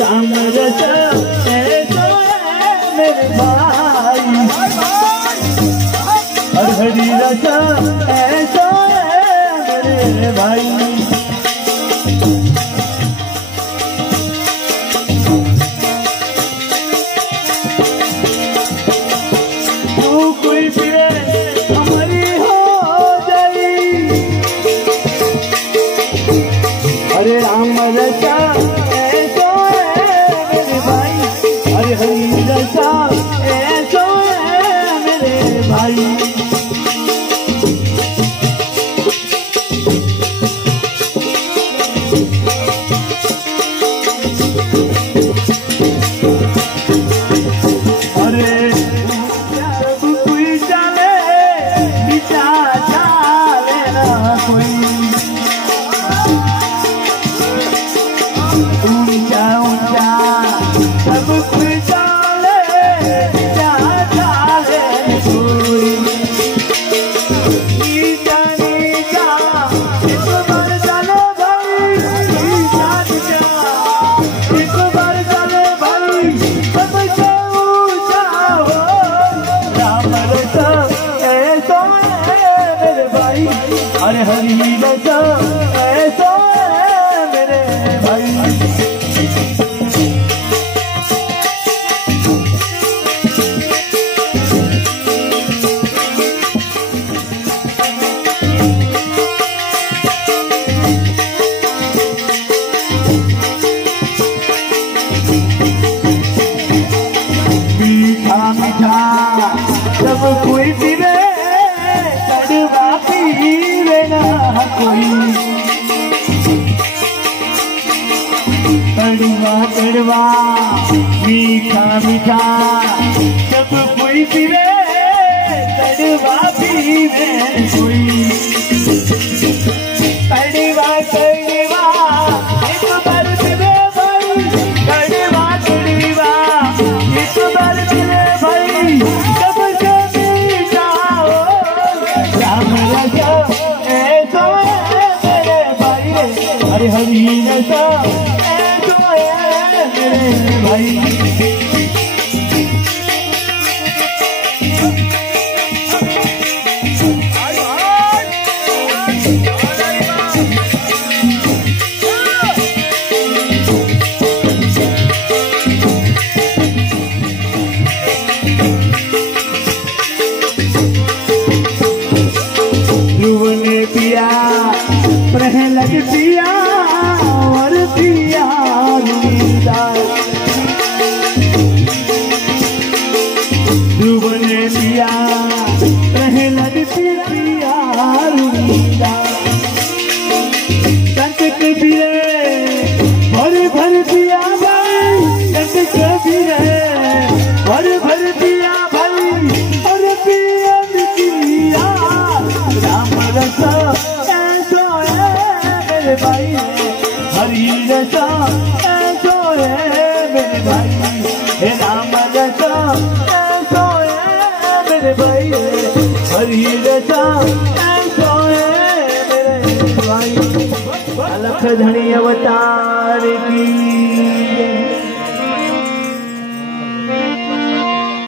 राम रचा ऐसा मेरे भाई, और हरि रचा ऐसा मेरे भाई। कोई फिरे हमारी हो जाई, अरे राम रचा ऐसा मेरे भाई, अरे हरि रचा ऐसा मेरे भाई। अरे हरि रचा ऐसा मेरे भाई। मीठा मीठा जब कोई पीवे, कड़वा पीवे ना कोई, कड़वा कड़वा मीठा मीठा जब कोई पीवे, कड़वा पीवे कोई, कड़वा कड़वा एक बार पीवे भाई, कड़वा कड़वा एक बार पीवे भाई, सबसे मीठा हो राम रचा ऐसा मेरे भाई, अरे हरि रचा ऐसा मेरे भाई। ध्रुव ने पिया प्रहलाद पिया और पिया ध्रुव ने पिया प्रहलाद पिया संत कबीर भर भर पिया भाई, संत कबीर भर भर पिया भाई, और पिया पिया राम रचा ऐसा मेरे भाई, हरि रचा ऐसा मेरे भाई, हे राम रचा ऐसा मेरे भाई, हरि रचा ऐसा मेरे भाई। अलख धनी अवतार की